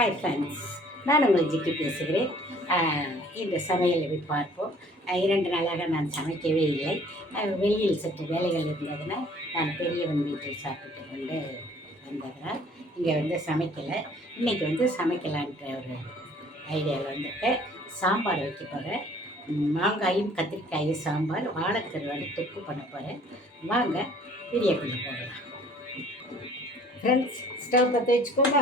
Hi friends, நான் உங்கள் ஜிக்கி பேசுகிறேன். இந்த சமையலை பார்ப்போம். 2 நாளாக நான் சமைக்கவே இல்லை. வெளியில் சற்று வேலைகள் இருந்ததுனால் நான் பெரியவன் வீட்டில் சாப்பிட்டு கொண்டு வந்ததுனால் இங்கே வந்து சமைக்கலை. இன்றைக்கி வந்து சமைக்கலான்ற ஒரு ஐடியாவில் வந்துட்டு சாம்பார் வைக்க போகிறேன். மாங்காயும் கத்திரிக்காயும் சாம்பார், வாழைக்கருவாடு தொக்கு பண்ண போகிறேன். வாங்க வீடியோக்குள்ளே போகலாம். ஃப்ரெண்ட்ஸ், ஸ்டவ் பற்ற வச்சுக்கோங்க.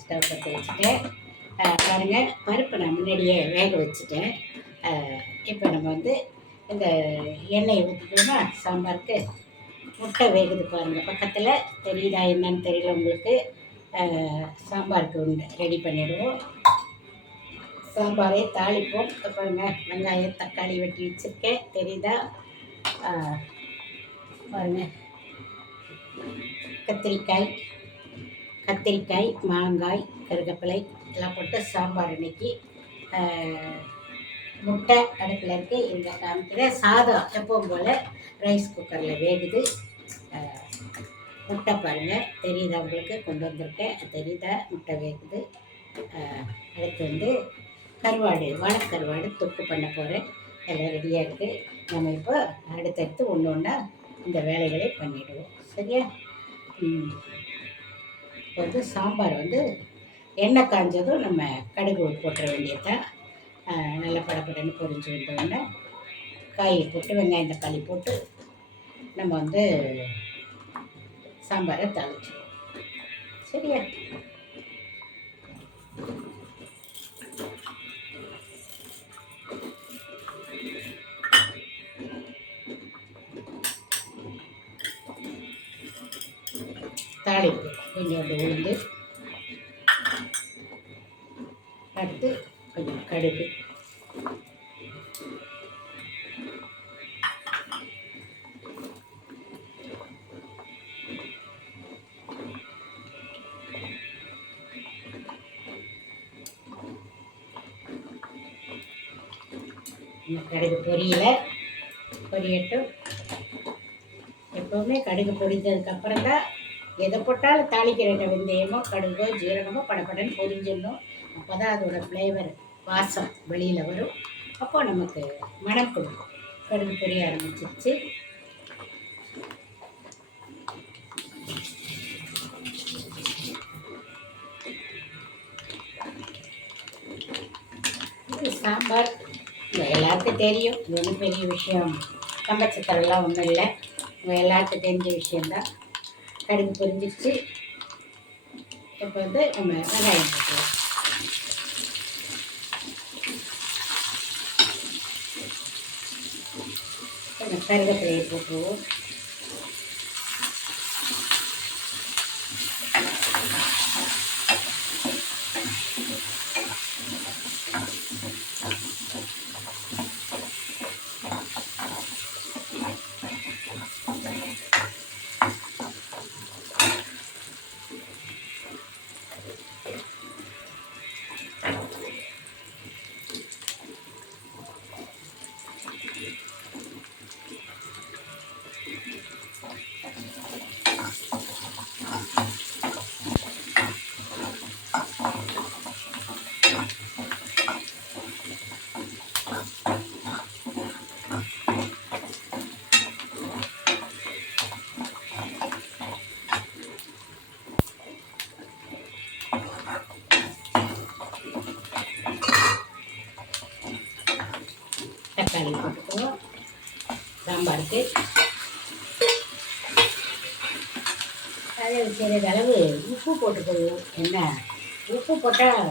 ஸ்டவ் பற்ற வச்சுட்டேன். பாருங்கள், பருப்பு நான் முன்னாடியே வேக வச்சுட்டேன். இப்போ நம்ம வந்து இந்த எண்ணெயை ஊற்றிக்கணுமா சாம்பாருக்கு. முட்டை வேகுது பாருங்கள், பக்கத்தில் தெரியுதா என்னன்னு தெரியல உங்களுக்கு. சாம்பாருக்கு உண்டு ரெடி பண்ணிவிடுவோம். சாம்பாரை தாளிப்போம். பாருங்கள், வெங்காயம் தக்காளி வெட்டி வச்சுருக்கேன், தெரியுதா? பாருங்கள், கத்திரிக்காய், மாங்காய், கருவேப்பிலை எல்லாம் போட்டு சாம்பார் இன்னைக்கு. முட்டை அடுப்பில் இருக்குது, இந்த காமிக்கிற சாதம் எப்பவும் போல் ரைஸ் குக்கரில் வேகுது. முட்டை பாருங்கள், தெரியுதா உங்களுக்கு? கொண்டு வந்திருக்கேன், தெரியுதா? முட்டை வேகுது. அடுத்து வந்து வாழைக்கருவாடு தொக்கு பண்ண போகிறேன். எல்லாம் ரெடியாக இருக்குது. நம்ம இப்போ அடுத்தடுத்து ஒன்று ஒன்றா இந்த வேலைகளை பண்ணிவிடுவோம், சரியா? இப்போ வந்து சாம்பார் வந்து எண்ணெய் காஞ்சதும் நம்ம கடுகு போட்டுற வேண்டியதான். நல்லா படப்படன்னு பொரிஞ்சு வந்தோடனே காயை போட்டு வெங்காயம் தக்காளி போட்டு நம்ம வந்து சாம்பாரை தாளிச்சிடுவோம், சரியா? தாளிப்பு கொஞ்சோண்டு உளுந்து, அடுத்து கொஞ்சம் கடுகு, கடுகு பொரியட்டும். எப்போவுமே கடுகு பொரிஞ்சதுக்கப்புறம் தான் எதை போட்டாலும் தாளிக்கிற வெந்தயமோ கடுகோ ஜீரகமோ படப்படன்னு பொரிஞ்சிடணும். அப்போ தான் அதோட ஃப்ளேவர் வாசம் வெளியில் வரும். அப்போது நமக்கு மனம் கொடுக்கும். கடுகு பொரிய ஆரம்பிச்சிருச்சு. இது சாம்பார் எல்லாருக்கும் தெரியும். இது ஒன்றும் பெரிய விஷயம், கம்பச்சக்கரெல்லாம் ஒன்றும் இல்லை. எல்லாருக்கும் தெரிஞ்ச விஷயந்தான். கடுகு பொரிஞ்சிச்சு. இப்போ வந்து நம்ம வெங்காயம் போட்டுருவோம். கருவேப்பிலையை போட்டுருவோம். தக்காளி போட்டுக்குவோம் சாம்பாருக்கு. அது சிறிதளவு உப்பு போட்டுக்குவோம். என்ன, உப்பு போட்டால்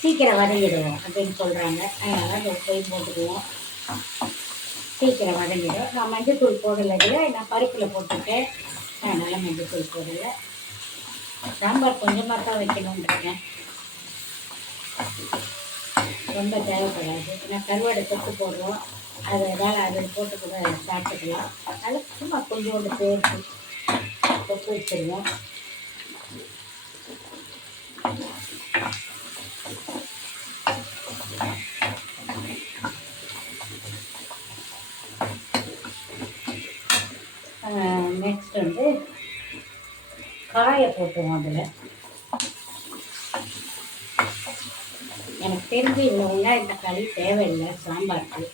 சீக்கிரம் வதங்கிடுவோம் அப்படின்னு சொல்கிறாங்க. அதனால் அந்த உப்பையும் போட்டுக்குவோம், சீக்கிரம் வதங்கிடும். நான் மஞ்சத்தூள் போடலைல, நான் பருப்பில் போட்டுருக்கேன், அதனால் மஞ்சத்தூள் போடலை. சாம்பார் கொஞ்சமாக தான் வைக்கணுன்றேன், ரொம்ப தேவைப்படாது. ஏன்னா கருவாடை தொட்டு போடுறோம், அதனால் அதில் போட்டு கூட சாப்பிட்டுக்கலாம். அதனால் சும்மா கொஞ்சோண்டு சேர்த்து தொட்டு வச்சுருவோம். நெக்ஸ்ட் வந்து காயை போட்டுருவோம். அதில் எனக்கு தெரிஞ்சு இவ்வளோ வெங்காயம் தக்காளி தேவையில்லை சாம்பாருக்கு.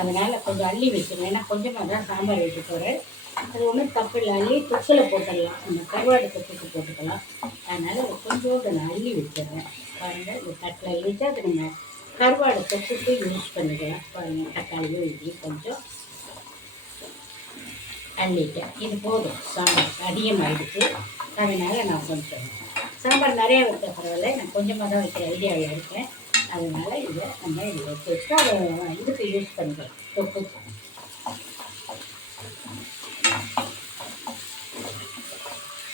அதனால் கொஞ்சம் அள்ளி வச்சுருவேன். ஏன்னா கொஞ்சமாக தான் சாம்பார் வைக்க போகிறேன். அது ஒன்றும் தப்பு இல்லை, அள்ளி தொக்கில் போட்டுடலாம், நம்ம கருவாடு தொக்குக்கு போட்டுக்கலாம். அதனால் அது கொஞ்சோண்டு நான் அள்ளி வச்சிடுறேன். பாருங்கள், இந்த தட்டில் அள்ளிட்டு அது நம்ம கருவாடு தொக்குக்கு யூஸ் பண்ணிக்கலாம். பாருங்கள், தக்காளியும் இதையும் கொஞ்சம் அள்ளிட்டேன். இது போதும், சாம்பார் அதிகமாகிடுச்சு. அதனால் நான் கொஞ்சம் சாம்பார் நிறையா வைக்க பரவாயில்ல, நான் கொஞ்சமாக தான் வைக்கிற ஐடியாவில் இருக்கேன். அதனால் இதை நம்ம இதில் வச்சு வச்சுட்டு அதை இதுக்கு யூஸ் பண்ணிக்கலாம், தொக்குக்கு.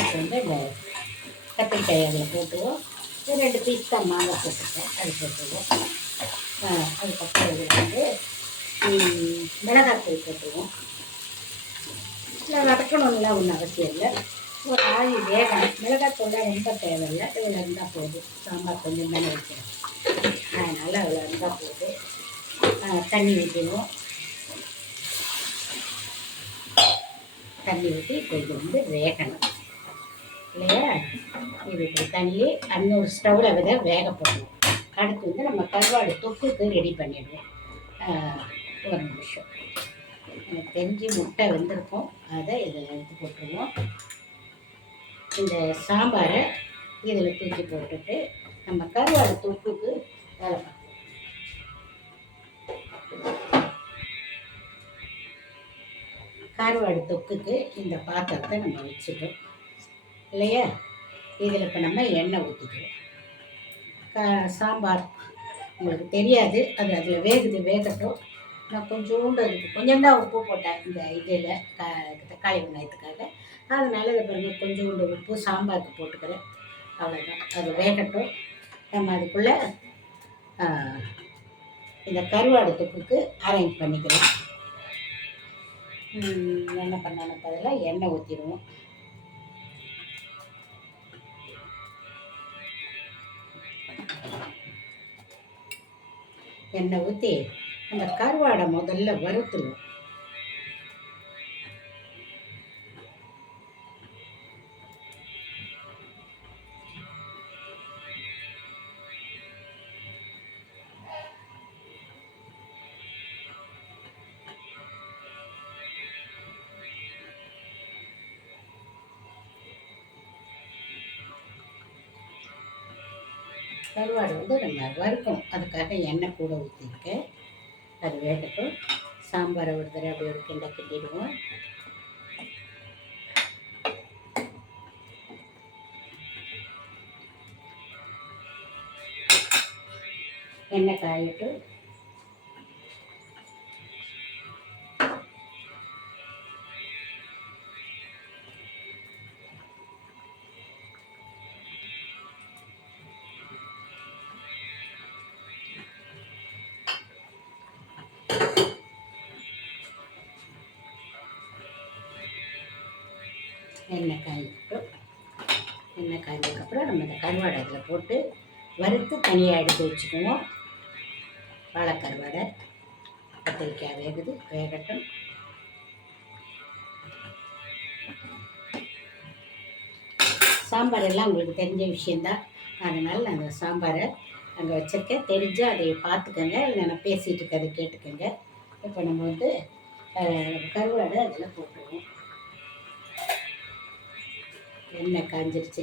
இப்போ வந்து இந்த கத்திரிக்காய் அதில் போட்டுவோம். 2 பீஸ் தான் மாங்காய் போட்டுருக்கேன், அது போட்டுருவோம். அதுக்கப்புறம் இதில் வந்து மிளகாத்தூள் போட்டுருவோம். இல்லை வதக்கணும்லாம் ஒன்றும் அவசியம் இல்லை, ஒரு ஆவி வேகணும். மிளகாத்தூள் ரொம்ப தேவையில்லை, இதில் இருந்தால் போதும். சாம்பார் கொஞ்சம் தானே வைக்கிறேன், அதனால் அதில் இருந்தால் போதும். தண்ணி ஊற்றிடுவோம். தண்ணி ஊற்றி இப்போ இது வந்து வேகணும் இல்லையா? இது இப்படி தண்ணி இன்னொரு ஸ்டவ்வில் விட வேக போடணும். அடுத்து வந்து நம்ம கருவாடு தொக்குக்கு ரெடி பண்ணிடுவோம். ஒரு நிமிஷம், எனக்கு தெரிஞ்சு முட்டை வெந்திருக்கும், அதை இதில் எடுத்து போட்டுருவோம். இந்த சாம்பாரை இதில் தூக்கி போட்டுட்டு நம்ம கருவாடு தொக்குக்கு வேலை பார்ப்போம். கருவாடு தொக்குக்கு இந்த பாத்திரத்தை நம்ம வச்சுட்டோம் இல்லையா? இதில் இப்போ நம்ம எண்ணெய் ஊற்றிக்கிறோம். சாம்பார் உங்களுக்கு தெரியாது, அது அதில் வேகட்டும். நான் கொஞ்சோண்டு அதுக்கு கொஞ்சம்தான் உப்பு போட்டேன் இந்த இதில் தக்காளி வெங்காயத்துக்காக. அதனால இதை பாருங்கள், கொஞ்சோண்டு உப்பு சாம்பாருக்கு போட்டுக்கிறேன், அவ்வளோதான். அது வேகட்டும். நம்ம அதுக்குள்ளே இந்த கருவாடு தொக்குக்கு அரேஞ்ச் பண்ணிக்கிறோம். என்ன பண்ணணும், பதிலாக எண்ணெய் ஊற்றிடுவோம். எண்ணெய் ஊற்றி அந்த கருவாடை முதல்ல வறுத்துருவோம். கருவாடு வந்து நம்ம வறுக்கணும், அதுக்காக எண்ணெய் கூட ஊற்றிருக்கேன். அது வேகட்டும். சாம்பாரை ஒரு தடவை அப்படி ஒரு கிண்டிடுவோம். எண்ணெய் காயிட்டு எண்ணெய் காய்க்கட்டும். எண்ணெய் காய்ஞ்சதுக்கப்புறம் நம்ம இந்த கருவாடை அதில் போட்டு வறுத்து தனியாக எடுத்து வச்சுக்குவோம். வாழைக்கருவாடை, கத்திரிக்காய் வேகட்டும். சாம்பார் எல்லாம் உங்களுக்கு தெரிஞ்ச விஷயந்தான், அதனால் நான் அந்த சாம்பாரை அங்கே வச்சுருக்கேன். தெரிஞ்சால் அதை பார்த்துக்கோங்க, இல்லை நான் பேசிகிட்டு இருக்கிறத கேட்டுக்கோங்க. இப்போ நம்ம வந்து கருவாடை அதில் போட்டுருவோம். எண்ணெய் காஞ்சிருச்சு,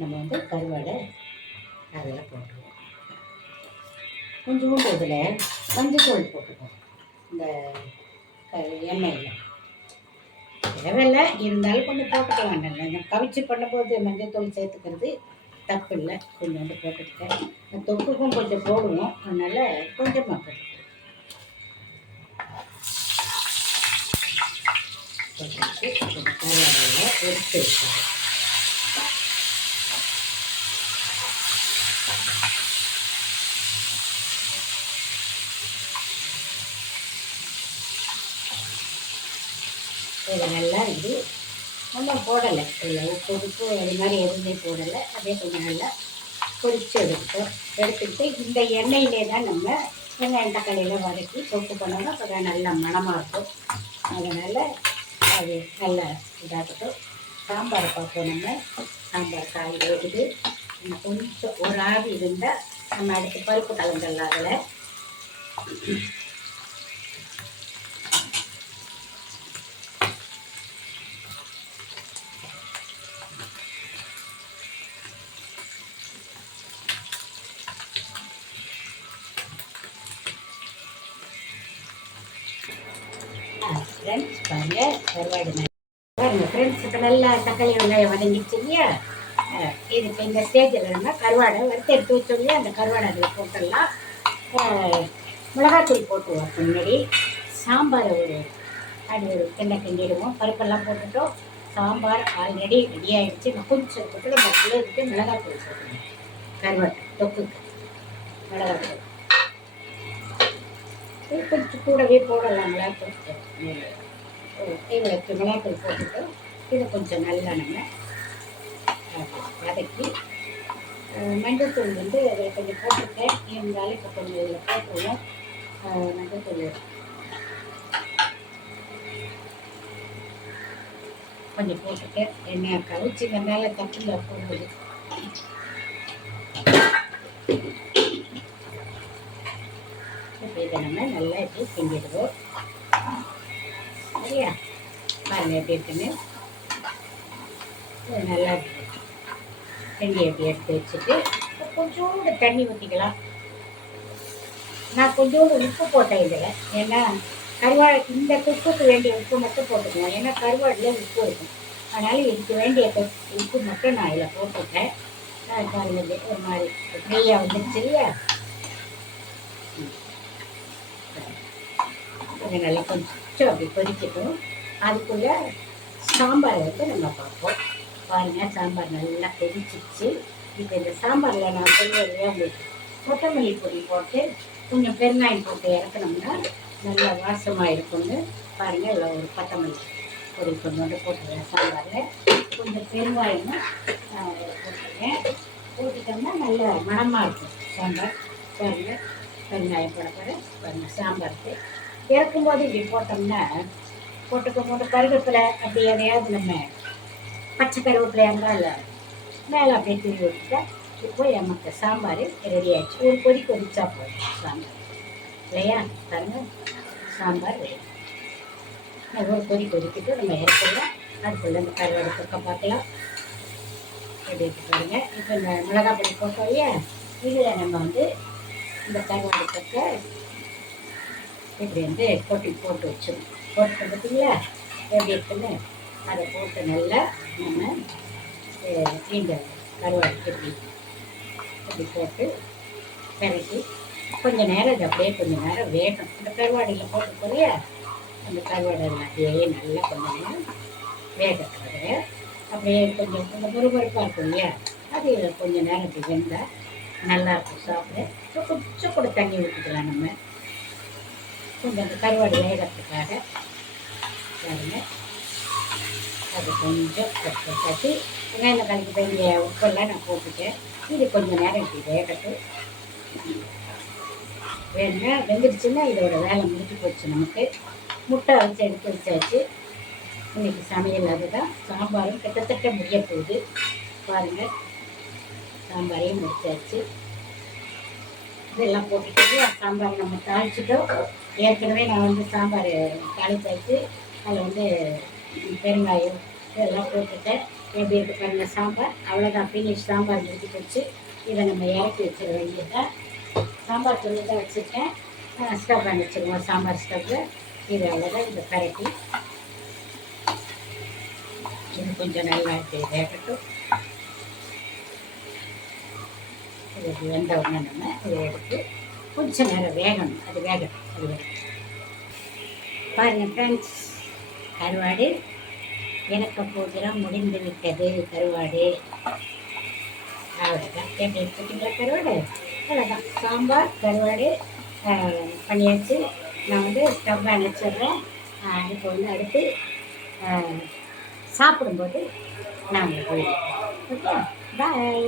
நம்ம வந்து கருவாடை அதில் போட்டுருவோம். கொஞ்சோண்டு இதில் மஞ்சத்தூள் போட்டுக்குவோம். இந்த எண்ணெயில் தேவையில்லை, இருந்தாலும் கொஞ்சம் போட்டுக்கலாம். நல்லா கவிச்சு பண்ணும்போது மஞ்சத்தூள் சேர்த்துக்கிறது தப்பு இல்லை, கொஞ்சோண்டு போட்டுக்கிட்டேன். தொக்குக்கும் கொஞ்சம் போடுவோம், அதனால் கொஞ்சமாக போட்டுக்குவோம். கருவாடையில் எடுத்து வச்சுருவோம். இது நல்லா இது ஒன்றும் போடலை, இல்லை உப்பு அது மாதிரி எதுவுமே போடலை. அதே கொஞ்சம் நல்லா பொரித்து எடுத்துக்கிட்டு இந்த எண்ணெயிலே தான் நம்ம வெங்காயம் தக்காளியெல்லாம் வதக்கி தொக்கு பண்ணோம்னா அப்போ தான் நல்லா மணமாக இருக்கும். அதனால் அது நல்லா இதாகட்டும். சாம்பார் பார்ப்போம். நம்ம சாம்பார் காய் வேகுது, கொஞ்சம் ஒரு ஆவி இருந்தால் நம்ம அடுத்து பருப்பு கலந்துடலாம் அதில். ஃப்ரெண்ட்ஸ் பாருங்கள் கருவாடு பாருங்கள் ஃப்ரெண்ட்ஸ். இப்போ நல்லா தக்காளி வெங்காயம் வதங்கிடுச்சு இல்லையா? இது இப்போ இந்த ஸ்டேஜில் இருந்தால் கருவாடை வறுத்து எடுத்து வச்சோம் இல்லையா? அந்த கருவாடை அதில் போட்டுடலாம். மிளகாத்தூள் போட்டுருவோம் முன்னாடி. சாம்பார் அது ஒரு கிண்டிடுவோம். பருப்பெல்லாம் போட்டுட்டோம். சாம்பார் ஆல்ரெடி ரெடி ஆகிடுச்சு. நான் கொஞ்சம் போட்டு நம்ம பிள்ளைக்கு மிளகாத்தூள் போட்டுருவோம். கருவாடு தொக்குக்கு மிளகாத்தூள் கொஞ்சம் கூடவே போடலாம். மிளகாத்தூள் இவளுக்கு மிளகாத்தூள் போட்டுட்டு இதை கொஞ்சம் நல்லா நம்ம வதக்கி மஞ்சத்தூள் அதை கொஞ்சம் போட்டுருக்கேன். இருந்தாலும் இப்போ கொஞ்சம் இதில் போட்டுருவோம். மஞ்சத்தூள் கொஞ்சம் போட்டுட்டு எண்ணெய் கவிச்சு மேலே தட்டில் போடுறது. இப்போ இதை நம்ம நல்லா இப்படி கிண்டிடுவோம். சரியா? பாருங்கள் எப்படி இருக்குன்னு. நல்லா தண்ணி அப்படி எடுத்து வச்சுட்டு கொஞ்சோண்டு தண்ணி ஊற்றிக்கலாம். நான் கொஞ்சோண்டு உப்பு போட்டேன் இதில். ஏன்னா கருவாடு இந்த தொக்குக்கு வேண்டிய உப்பு மட்டும் போட்டுக்குவோம். ஏன்னா கருவாடில் உப்பு இருக்கும். அதனால் இதுக்கு வேண்டிய உப்பு மட்டும் நான் இதில் போட்டுட்டேன். பாருங்க ஒரு மாதிரி நெய்யாக வந்துடுச்சு இல்லையா? அது நல்லா கொஞ்சம் அப்படி கொதிக்கட்டும். அதுக்குள்ளே சாம்பார் நம்ம பார்ப்போம். பாருங்கள் சாம்பார் நல்லா கொதிச்சிச்சு. இப்போ இந்த சாம்பாரில் நான் சொல்லுவது உங்களுக்கு கொத்தமல்லி பொடி போட்டு கொஞ்சம் பெருங்காயம் போட்டு இறக்கணும்னா நல்லா வாசமாக இருக்கும்னு பாருங்கள். இதில் ஒரு கொத்தமல்லி பொடி கொஞ்சோண்டு போட்டுருவேன். சாம்பாரில் கொஞ்சம் பெருங்காயமும் போட்டுருவேன். போட்டுட்டோம்னா நல்ல மணமாக இருக்கும் சாம்பார். பாருங்கள் பெருங்காயம் போட பாருங்கள் சாம்பாருக்கு இறக்கும்போது இப்படி போட்டோம்னா போட்டு கருவேப்பிலை அப்படி எதையாவது நம்ம பச்சை கருவேப்பிலை இருந்தால் மேலே அப்படியே தூவி விட்டுட்டா இப்போ நமக்கு சாம்பார் ரெடி ஆகிடுச்சு. ஒரு கொதி கொதிச்சா போதும் சாம்பார் இல்லையா? பாருங்கள் சாம்பார் ரெடி. ஒரு கொதி கொதிக்கிட்டு நம்ம இறக்கலாம். அதுக்குள்ளே இந்த கருவாடு பக்கம் பார்க்கலாம். எப்படி இருக்கு பாருங்கள். இப்போ இந்த மிளகாய் பொடி போட்டோம் இல்லையா? இதில் நம்ம இந்த கருவாடு பக்கம் இப்படி போட்டு வச்சிடும். போட்டு பார்த்தீங்களா எப்படி இருக்குன்னு? அதை போட்டு நல்லா நம்ம இந்த கருவாடு இப்படி போட்டு பெரட்டி கொஞ்சம் நேரம் இது அப்படியே கொஞ்சம் நேரம் வேகணும். இந்த கருவாடியில் போட்டு இல்லையா? அந்த கருவாடை அப்படியே நல்லா கொஞ்சம் நேரம் வேகப்படுது. அப்படியே கொஞ்சம் கொஞ்சம் முறுமுறுப்பாக இருக்கும் இல்லையா? அது இதில் கொஞ்சம் நேரம் இப்படி வெந்தால் நல்லாயிருக்கும் சாப்பிட. இப்போ கொஞ்சம் கூட தண்ணி ஊற்றிக்கலாம் நம்ம கொஞ்சம் அந்த கருவாடு வேகிறதுக்காக. பாருங்க அது கொஞ்சம் தட்டி வெங்காயம் கலக்கி வேண்டிய உப்பெல்லாம் நான் போட்டுட்டேன். இது கொஞ்சம் நேரம் இப்படி வேகட்டும். வேணுங்க வெந்துடுச்சுன்னா இதோட வேலை முடிச்சு போச்சு. நமக்கு முட்டை வச்சு எடுத்து வச்சாச்சு. இன்றைக்கி சமையல் அதுதான். சாம்பாரும் கிட்டத்தட்ட முடிய போகுது. பாருங்கள் சாம்பாரையும் முடிச்சாச்சு. இதெல்லாம் போட்டுட்டு சாம்பார் நம்ம தாளிச்சிட்டோம். ஏற்கனவே நான் சாம்பார் தாளிச்சாச்சு. அதில் பெருங்காயம் இதெல்லாம் போட்டுட்டேன். எப்படி இருக்கு பாருங்கள் சாம்பார். அவ்வளோதான், ஃபினிஷ். சாம்பார் முடிச்சு போச்சு. இதை நம்ம இறக்கி வச்சிட வேண்டியதான். சாம்பார் தூள் தான் வச்சுருக்கேன். ஸ்டவ் பண்ணி வச்சுருவோம். சாம்பார் ஸ்டவ்வில் இது அவ்வளோதான். இந்த பரட்டி இது கொஞ்சம் நல்லா வேகட்டும். இது வெந்த உடனே நம்ம இதை எடுத்து கொஞ்சம் நேரம் வேகணும். அது வேகட்டும். அது வேகட்டும். பாருங்கள் ஃப்ரெண்ட்ஸ் கருவாடு இறக்க போகிறோம். முடிந்து விட்டது கருவாடு. அவ்வளோதான். எப்படி எடுத்துக்கிட்டீங்களா கருவாடு? அவ்வளோதான். சாம்பார் கருவாடு பண்ணியாச்சு. நான் ஸ்டவ் அணைச்சிட்றேன். இப்போ அடுத்து சாப்பிடும்போது நான் உங்களுக்கு ஓகே பாய்.